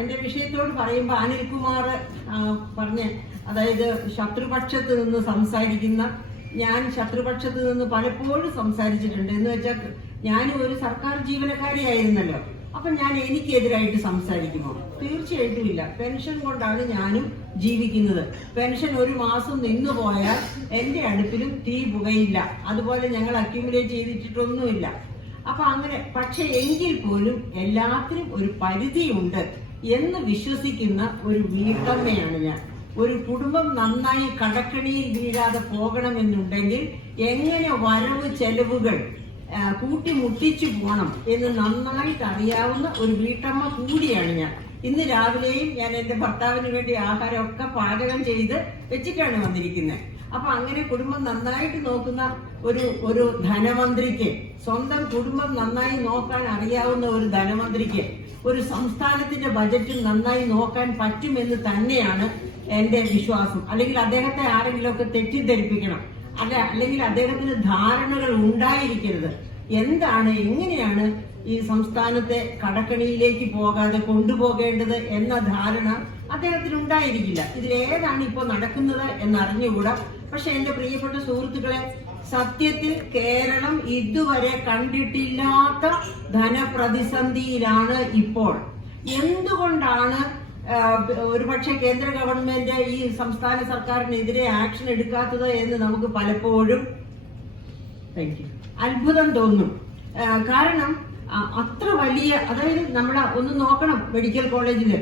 എന്റെ വിഷയത്തോട് പറയുമ്പോൾ അനിൽകുമാർ പറഞ്ഞ്, അതായത് ശത്രുപക്ഷത്ത് നിന്ന് സംസാരിക്കുന്ന, ഞാൻ ശത്രുപക്ഷത്ത് നിന്ന് പലപ്പോഴും സംസാരിച്ചിട്ടുണ്ട്. എന്ന് വെച്ചാൽ ഞാനും ഒരു സർക്കാർ ജീവനക്കാരിയായിരുന്നല്ലോ. അപ്പൊ ഞാൻ എനിക്കെതിരായിട്ട് സംസാരിക്കുമോ? തീർച്ചയായിട്ടും ഇല്ല. പെൻഷൻ കൊണ്ടാണ് ഞാനും ജീവിക്കുന്നത്. പെൻഷൻ ഒരു മാസം നിന്നു പോയാൽ എന്റെ അടുപ്പിലും തീ പുകയില്ല. അതുപോലെ ഞങ്ങൾ അക്യുമുലേറ്റ് ചെയ്തിട്ടൊന്നുമില്ല. അപ്പൊ അങ്ങനെ, പക്ഷെ എങ്കിൽ പോലും എല്ലാത്തിനും ഒരു പരിധിയുണ്ട് എന്ന് വിശ്വസിക്കുന്ന ഒരു വീട്ടമ്മയാണ് ഞാൻ. ഒരു കുടുംബം നന്നായി കടക്കണിയിൽ വീഴാതെ പോകണമെന്നുണ്ടെങ്കിൽ എങ്ങനെ വരവ് ചെലവുകൾ കൂട്ടിമുട്ടിച്ചു പോകണം എന്ന് നന്നായിട്ട് അറിയാവുന്ന ഒരു വീട്ടമ്മ കൂടിയാണ് ഞാൻ. ഇന്ന് രാവിലെയും ഞാൻ എന്റെ ഭർത്താവിന് വേണ്ടി ആഹാരമൊക്കെ പാചകം ചെയ്ത് വെച്ചിട്ടാണ് വന്നിരിക്കുന്നത്. അപ്പൊ അങ്ങനെ കുടുംബം നന്നായിട്ട് നോക്കുന്ന ഒരു ധനമന്ത്രിക്ക്, സ്വന്തം കുടുംബം നന്നായി നോക്കാൻ അറിയാവുന്ന ഒരു ധനമന്ത്രിക്ക് ഒരു സംസ്ഥാനത്തിന്റെ ബജറ്റും നന്നായി നോക്കാൻ പറ്റുമെന്ന് തന്നെയാണ് എന്റെ വിശ്വാസം. അല്ലെങ്കിൽ അദ്ദേഹത്തെ ആരെങ്കിലുമൊക്കെ തെറ്റിദ്ധരിപ്പിക്കണം, അല്ലെങ്കിൽ അദ്ദേഹത്തിന് ധാരണകൾ ഉണ്ടായിരിക്കരുത്. എങ്ങനെയാണ് ഈ സംസ്ഥാനത്തെ കടക്കണിയിലേക്ക് പോകാതെ കൊണ്ടുപോകേണ്ടത് എന്ന ധാരണ അദ്ദേഹത്തിന് ഉണ്ടായിരിക്കില്ല. ഇതിലേതാണ് ഇപ്പോൾ നടക്കുന്നത് എന്നറിഞ്ഞുകൂടാ. പക്ഷെ എന്റെ പ്രിയപ്പെട്ട സുഹൃത്തുക്കളെ, സത്യത്തിൽ കേരളം ഇതുവരെ കണ്ടിട്ടില്ലാത്ത ധനപ്രതിസന്ധിയിലാണ് ഇപ്പോൾ. എന്തുകൊണ്ടാണ് ഒരുപക്ഷെ കേന്ദ്ര ഗവൺമെന്റ് ഈ സംസ്ഥാന സർക്കാരിനെതിരെ ആക്ഷൻ എടുക്കാത്തത് എന്ന് നമുക്ക് പലപ്പോഴും അത്ഭുതം തോന്നും. കാരണം അത്ര വലിയ, അതായത് നമ്മളെ ഒന്ന് നോക്കണം, മെഡിക്കൽ കോളേജില്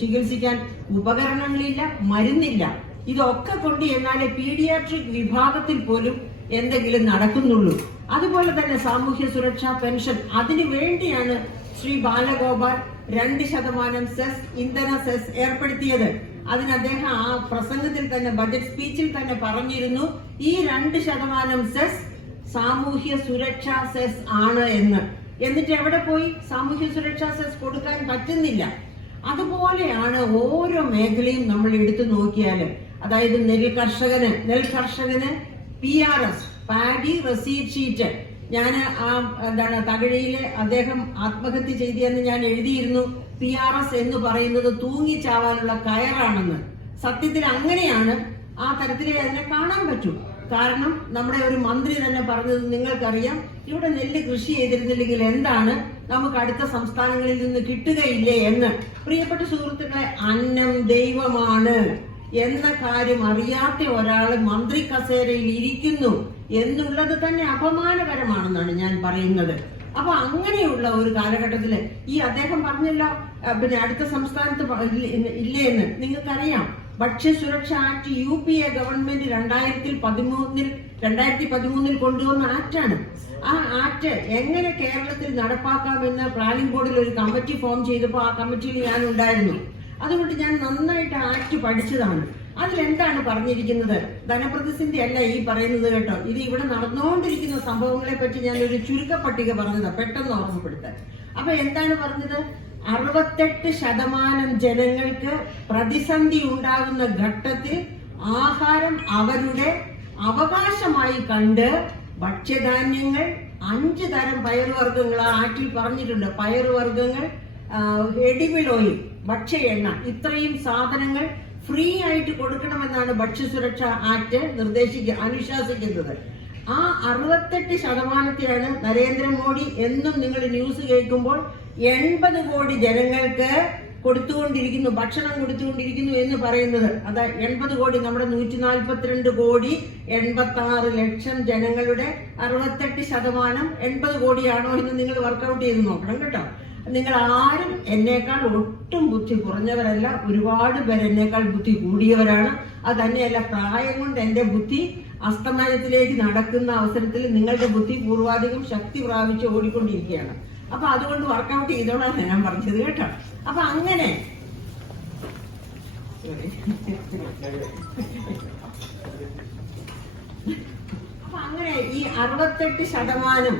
ചികിത്സിക്കാൻ ഉപകരണങ്ങളില്ല, മരുന്നില്ല. ഇതൊക്കെ കൊണ്ട് എന്നാലേ പീഡിയാട്രിക് വിഭാഗത്തിൽ പോലും എന്തെങ്കിലും നടക്കുന്നുള്ളൂ. അതുപോലെ തന്നെ സാമൂഹ്യ സുരക്ഷാ പെൻഷൻ, അതിനു വേണ്ടിയാണ് ശ്രീ ബാലഗോപാൽ 2% സെസ്, ഇന്ധന സെസ് ഏർപ്പെടുത്തിയത്. അതിന് അദ്ദേഹം ആ പ്രസംഗത്തിൽ തന്നെ, ബജറ്റ് സ്പീച്ചിൽ തന്നെ പറഞ്ഞിരുന്നു, ഈ 2% സെസ് സാമൂഹ്യ സുരക്ഷാ സെസ് ആണ് എന്ന്. എന്നിട്ട് എവിടെ പോയി? സാമൂഹ്യ സുരക്ഷാ സെസ് കൊടുക്കാൻ പറ്റുന്നില്ല. അതുപോലെയാണ് ഓരോ മേഖലയും നമ്മൾ എടുത്തു നോക്കിയാല്. അതായത് നെൽകർഷകന് PRS, പാഡി റെസീറ്റ് ഷീറ്റ്, ഞാൻ തകഴിയിലെ അദ്ദേഹം ആത്മഹത്യ ചെയ്തെന്ന് ഞാൻ എഴുതിയിരുന്നു. PRS എന്ന് പറയുന്നത് തൂങ്ങിച്ചാവാനുള്ള കയറാണെന്ന്. സത്യത്തിൽ അങ്ങനെയാണ്, ആ തരത്തിലേ അതിനെ കാണാൻ പറ്റൂ. കാരണം നമ്മുടെ ഒരു മന്ത്രി തന്നെ പറഞ്ഞത് നിങ്ങൾക്കറിയാം, ഇവിടെ നെല്ല് കൃഷി ചെയ്തിരുന്നില്ലെങ്കിൽ എന്താണ് നമുക്ക് അടുത്ത സംസ്ഥാനങ്ങളിൽ നിന്ന് കിട്ടുകയില്ലേ എന്ന്. പ്രിയപ്പെട്ട സുഹൃത്തുക്കളെ, അന്നം ദൈവമാണ് എന്ന കാര്യം അറിയാത്ത ഒരാള് മന്ത്രി കസേരയിൽ ഇരിക്കുന്നു എന്നുള്ളത് തന്നെ അപമാനകരമാണെന്നാണ് ഞാൻ പറയുന്നത്. അപ്പൊ അങ്ങനെയുള്ള ഒരു കാലഘട്ടത്തില് ഈ അദ്ദേഹം പറഞ്ഞല്ലോ, പിന്നെ അടുത്ത സംസ്ഥാനത്ത് ഇല്ലേ എന്ന് നിങ്ങൾക്കറിയാം. ഭക്ഷ്യസുരക്ഷാ ആക്ട് UPA ഗവൺമെന്റ് 2013 കൊണ്ടുവന്ന ആക്ടാണ്. ആ ആക്ട് എങ്ങനെ കേരളത്തിൽ നടപ്പാക്കാമെന്ന് പ്ലാനിംഗ് ബോർഡിൽ ഒരു കമ്മിറ്റി ഫോം ചെയ്തപ്പോൾ ആ കമ്മിറ്റിയിൽ ഞാൻ ഉണ്ടായിരുന്നു. അതുകൊണ്ട് ഞാൻ നന്നായിട്ട് ആക്ട് പഠിച്ചതാണ്. അതിലെന്താണ് പറഞ്ഞിരിക്കുന്നത്? ധനപ്രതിസന്ധി അല്ല ഈ പറയുന്നത് കേട്ടോ. ഇത് ഇവിടെ നടന്നുകൊണ്ടിരിക്കുന്ന സംഭവങ്ങളെ പറ്റി ഞാൻ ഒരു ചുരുക്കപ്പട്ടിക പറഞ്ഞതാ, പെട്ടെന്ന് ഓർമ്മപ്പെടുത്താൻ. അപ്പൊ എന്താണ് പറഞ്ഞത്? 68% ജനങ്ങൾക്ക് പ്രതിസന്ധി ഉണ്ടാകുന്ന ഘട്ടത്തിൽ ആഹാരം അവരുടെ അവകാശമായി കണ്ട് ഭക്ഷ്യധാന്യങ്ങൾ, 5 തരം പയറുവർഗ്ഗങ്ങൾ ആ ആക്ടിൽ പറഞ്ഞിട്ടുണ്ട്. പയറുവർഗ്ഗങ്ങൾ, എഡിബിൾ ഓയിൽ, ഭക്ഷ്യ എണ്ണ, ഇത്രയും സാധനങ്ങൾ ഫ്രീ ആയിട്ട് കൊടുക്കണമെന്നാണ് ഭക്ഷ്യസുരക്ഷാ ആക്ട് അനുശാസിക്കുന്നത്. ആ 68%ത്തിനാണ് നരേന്ദ്രമോദി എന്നും നിങ്ങൾ ന്യൂസ് കേൾക്കുമ്പോൾ 80 കോടി ജനങ്ങൾക്ക് കൊടുത്തുകൊണ്ടിരിക്കുന്നു, ഭക്ഷണം കൊടുത്തുകൊണ്ടിരിക്കുന്നു എന്ന് പറയുന്നത്. അത് 80 കോടി, നമ്മുടെ 142 കോടി 86 ലക്ഷം ജനങ്ങളുടെ 68% 80 കോടിയാണോ എന്ന് നിങ്ങൾ വർക്കൗട്ട് ചെയ്ത് നോക്കണം കേട്ടോ. നിങ്ങൾ ആരും എന്നേക്കാൾ ഒട്ടും ബുദ്ധി കുറഞ്ഞവരല്ല, ഒരുപാട് പേർ എന്നേക്കാൾ ബുദ്ധി കൂടിയവരാണ്. അത് തന്നെയല്ല, പ്രായം കൊണ്ട് എന്റെ ബുദ്ധി അസ്തമയത്തിലേക്ക് നടക്കുന്ന അവസരത്തിൽ നിങ്ങളുടെ ബുദ്ധി പൂർവാധികം ശക്തി പ്രാപിച്ച് ഓടിക്കൊണ്ടിരിക്കുകയാണ്. അപ്പൊ അതുകൊണ്ട് വർക്കൗട്ട് ചെയ്തോളാണ് ഞാൻ പറഞ്ഞത് കേട്ടോ. അപ്പൊ അങ്ങനെ ഈ 68%,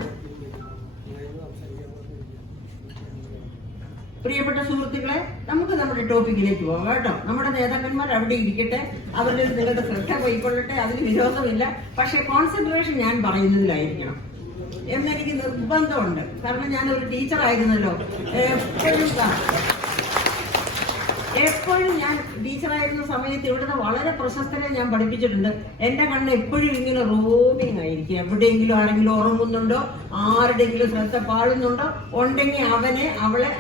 പ്രിയപ്പെട്ട സുഹൃത്തുക്കളെ, നമുക്ക് നമ്മുടെ ടോപ്പിക്കിലേക്ക് പോകാം കേട്ടോ. നമ്മുടെ നേതാക്കന്മാർ അവിടെ ഇരിക്കട്ടെ, അവരുടെ നിങ്ങളുടെ ശ്രദ്ധ പോയിക്കൊള്ളട്ടെ, അതിന് വിരോധമില്ല. പക്ഷെ കോൺസെൻട്രേഷൻ ഞാൻ പറയുന്നതിലായിരിക്കണം എന്നെനിക്ക് നിർബന്ധമുണ്ട്. കാരണം ഞാനൊരു ടീച്ചറായിരുന്നല്ലോ എപ്പോഴും. എപ്പോഴും ഞാൻ ടീച്ചറായിരുന്ന സമയത്ത് ഇവിടുത്തെ വളരെ പ്രശസ്തരെ ഞാൻ പഠിപ്പിച്ചിട്ടുണ്ട്. എന്റെ കണ്ണ് എപ്പോഴും ഇങ്ങനെ റോമിങ് ആയിരിക്കും. എവിടെയെങ്കിലും ആരെങ്കിലും ഉറങ്ങുന്നുണ്ടോ, ആരുടെയെങ്കിലും ശ്രദ്ധ പാടുന്നുണ്ടോ ഉണ്ടെങ്കിൽ അവളെ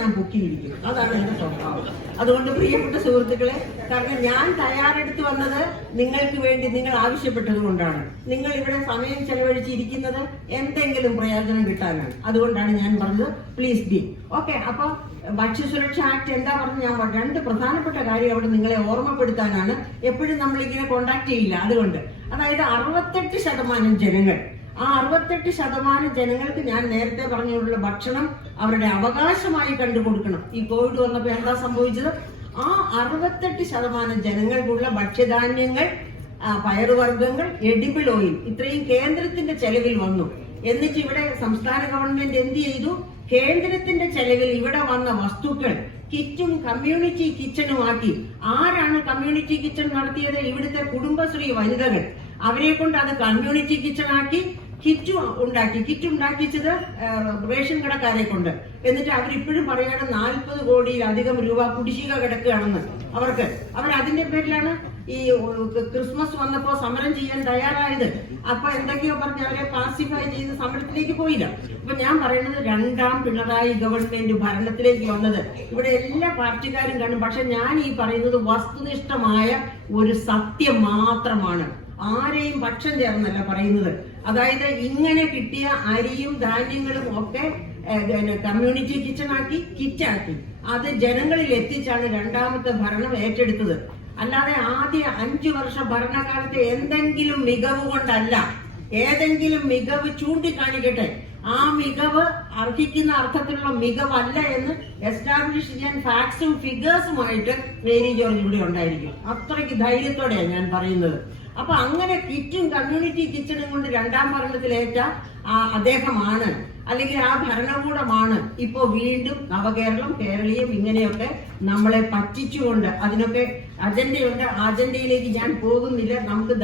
ഞാൻ പൊക്കിയിരിക്കും. അതാണ് എന്റെ സ്വഭാവം. അതുകൊണ്ട് പ്രിയപ്പെട്ട സുഹൃത്തുക്കളെ, കാരണം ഞാൻ തയ്യാറെടുത്ത് വന്നത് നിങ്ങൾക്ക് വേണ്ടി, നിങ്ങൾ ആവശ്യപ്പെട്ടത് കൊണ്ടാണ്. നിങ്ങൾ ഇവിടെ സമയം ചെലവഴിച്ചിരിക്കുന്നത് എന്തെങ്കിലും പ്രയോജനം കിട്ടാനാണ്. അതുകൊണ്ടാണ് ഞാൻ പറഞ്ഞത് പ്ലീസ് ബി ഓക്കെ. അപ്പൊ ഭക്ഷ്യസുരക്ഷ ആക്ട് എന്താ പറഞ്ഞത്? ഞാൻ 2 പ്രധാനപ്പെട്ട കാര്യം അവിടെ നിങ്ങളെ ഓർമ്മപ്പെടുത്താനാണ്. എപ്പോഴും നമ്മളിങ്ങനെ കോണ്ടാക്ട് ചെയ്യില്ല. അതുകൊണ്ട് അതായത് 68% ജനങ്ങൾ, ആ 68% ജനങ്ങൾക്ക് ഞാൻ നേരത്തെ പറഞ്ഞുള്ള ഭക്ഷണം അവരുടെ അവകാശമായി കണ്ടുകൊടുക്കണം. ഈ കോവിഡ് വന്നപ്പോ എന്താ സംഭവിച്ചത്? ആ 68% ജനങ്ങൾക്കുള്ള ഭക്ഷ്യധാന്യങ്ങൾ, പയറുവർഗ്ഗങ്ങൾ, എഡിബിൾ ഓയിൽ ഇത്രയും കേന്ദ്രത്തിന്റെ ചെലവിൽ വന്നു. എന്നിട്ട് ഇവിടെ സംസ്ഥാന ഗവൺമെന്റ് എന്ത് ചെയ്തു? കേന്ദ്രത്തിന്റെ ചെലവിൽ ഇവിടെ വന്ന വസ്തുക്കൾ കിറ്റും കമ്മ്യൂണിറ്റി കിച്ചണുമാക്കി. ആരാണ് കമ്മ്യൂണിറ്റി കിച്ചൺ നടത്തിയത്? ഇവിടുത്തെ കുടുംബശ്രീ വനിതകൾ. അവരെ കൊണ്ട് അത് കമ്മ്യൂണിറ്റി കിച്ചൺ ആക്കി കിറ്റ് ഉണ്ടാക്കിച്ചത് റേഷൻ കടക്കാരെ കൊണ്ട്. എന്നിട്ട് അവരിപ്പോഴും പറയാണ് 40 കോടിയിലധികം രൂപ കുടിശ്ശിക കിടക്കുകയാണെന്ന്. അവരതിന്റെ പേരിലാണ് ഈ ക്രിസ്മസ് വന്നപ്പോ സമരം ചെയ്യാൻ തയ്യാറായത്. അപ്പൊ എന്തൊക്കെയോ പറഞ്ഞ് അവരെ പാസിഫൈ ചെയ്ത് സമരത്തിലേക്ക് പോയില്ല. അപ്പൊ ഞാൻ പറയുന്നത് 2ാം പിണറായി ഗവൺമെന്റ് ഭരണത്തിലേക്ക് വന്നത് ഇവിടെ എല്ലാ പാർട്ടിക്കാരും കാണും. പക്ഷെ ഞാൻ ഈ പറയുന്നത് വസ്തുനിഷ്ഠമായ ഒരു സത്യം മാത്രമാണ്. ആരെയും പക്ഷം ചേർന്നല്ല പറയുന്നത്. അതായത് ഇങ്ങനെ കിട്ടിയ അരിയും ധാന്യങ്ങളും ഒക്കെ കമ്മ്യൂണിറ്റി കിച്ചണാക്കി, കിറ്റാക്കി അത് ജനങ്ങളിൽ എത്തിച്ചാണ് 2ാമത്തെ ഭരണം ഏറ്റെടുത്തത്. അല്ലാതെ ആദ്യ 5 വർഷ ഭരണകാലത്തെ എന്തെങ്കിലും മികവ് കൊണ്ടല്ല. ഏതെങ്കിലും മികവ് ചൂണ്ടിക്കാണിക്കട്ടെ. ആ മികവ് അർഹിക്കുന്ന അർത്ഥത്തിലുള്ള മികവല്ല എന്ന് എസ്റ്റാബ്ലിഷ് ചെയ്യാൻ ഫാക്ട്സും ഫിഗേഴ്സുമായിട്ട് മേരി ജോർജ് ഇവിടെ ഉണ്ടായിരിക്കും. അത്രയ്ക്ക് ധൈര്യത്തോടെയാണ് ഞാൻ പറയുന്നത്. അപ്പൊ അങ്ങനെ കിറ്റും കമ്മ്യൂണിറ്റി കിച്ചണും കൊണ്ട് 2ാം ഭരണത്തിലേറ്റ അദ്ദേഹമാണ്, അല്ലെങ്കിൽ ആ ഭരണകൂടമാണ് ഇപ്പോ വീണ്ടും നവകേരളം, കേരളീയം ഇങ്ങനെയൊക്കെ നമ്മളെ പറ്റിച്ചുകൊണ്ട്, അതിനൊക്കെ അജണ്ടയുണ്ട്. അജണ്ടയിലേക്ക് ഞാൻ പോകുന്നില്ല. നമുക്ക്